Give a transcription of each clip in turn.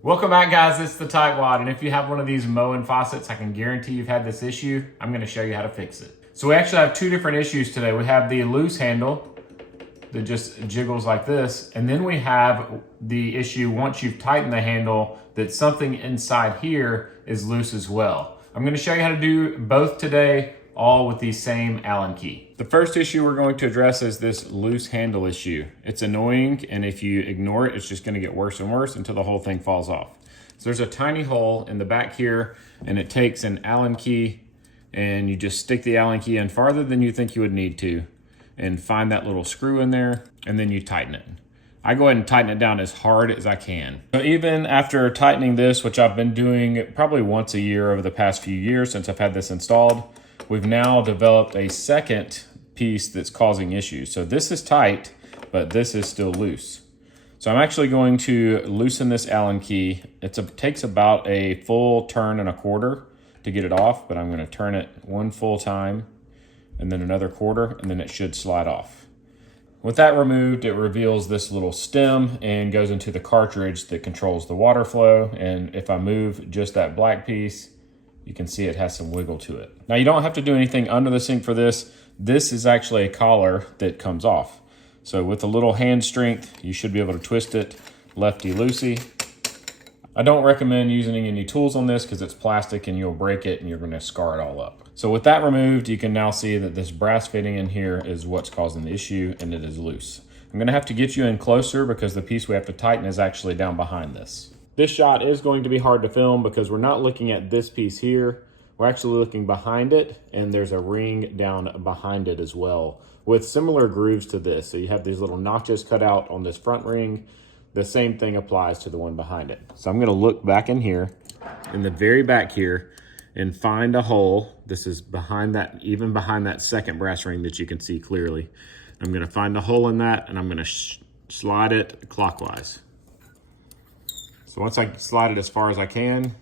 Welcome back, guys. It's the Tightwad, and if you have one of these Moen faucets, I can guarantee you've had this issue. I'm going to show you how to fix it. So we actually have two different issues today. We have the loose handle that just jiggles like this, and then we have the issue once you've tightened the handle that something inside here is loose as well. I'm going to show you how to do both today, all with the same Allen key. The first issue we're going to address is this loose handle issue. It's annoying, and if you ignore it, it's just going to get worse and worse until the whole thing falls off. So there's a tiny hole in the back here, and it takes an Allen key, and you just stick the Allen key in farther than you think you would need to, and find that little screw in there, and then you tighten it. I go ahead and tighten it down as hard as I can. So even after tightening this, which I've been doing probably once a year over the past few years since I've had this installed, we've now developed a second piece that's causing issues. So this is tight, but this is still loose. So I'm actually going to loosen this Allen key. It takes about a full turn and a quarter to get it off, but I'm going to turn it one full time and then another quarter, and then it should slide off. With that removed, it reveals this little stem and goes into the cartridge that controls the water flow. And if I move just that black piece, you can see it has some wiggle to it. Now, you don't have to do anything under the sink for this. This is actually a collar that comes off. So with a little hand strength, you should be able to twist it lefty-loosey. I don't recommend using any tools on this because it's plastic and you'll break it and you're going to scar it all up. So with that removed, you can now see that this brass fitting in here is what's causing the issue, and it is loose. I'm going to have to get you in closer because the piece we have to tighten is actually down behind this. This shot is going to be hard to film because we're not looking at this piece here. We're actually looking behind it, and there's a ring down behind it as well with similar grooves to this. So you have these little notches cut out on this front ring. The same thing applies to the one behind it. So I'm going to look back in here, in the very back here, and find a hole. This is behind that, even behind that second brass ring that you can see clearly. I'm going to find a hole in that, and I'm going to slide it clockwise. So once I slide it as far as I can,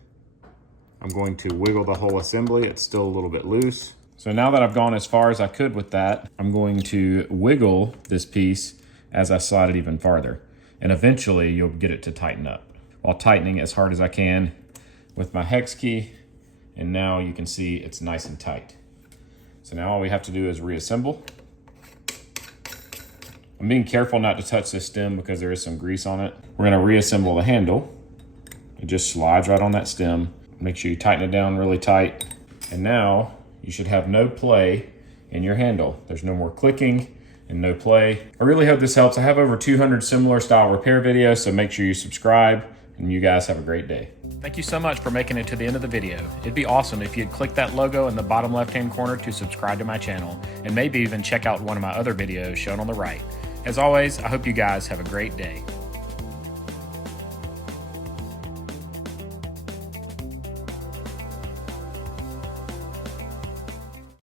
I'm going to wiggle the whole assembly. It's still a little bit loose. So now that I've gone as far as I could with that, I'm going to wiggle this piece as I slide it even farther. And eventually you'll get it to tighten up while tightening as hard as I can with my hex key. And now you can see it's nice and tight. So now all we have to do is reassemble. I'm being careful not to touch this stem because there is some grease on it. We're going to reassemble the handle. It just slides right on that stem. Make sure you tighten it down really tight. And now you should have no play in your handle. There's no more clicking and no play. I really hope this helps. I have over 200 similar style repair videos, so make sure you subscribe, and you guys have a great day. Thank you so much for making it to the end of the video. It'd be awesome if you'd click that logo in the bottom left-hand corner to subscribe to my channel, and maybe even check out one of my other videos shown on the right. As always, I hope you guys have a great day.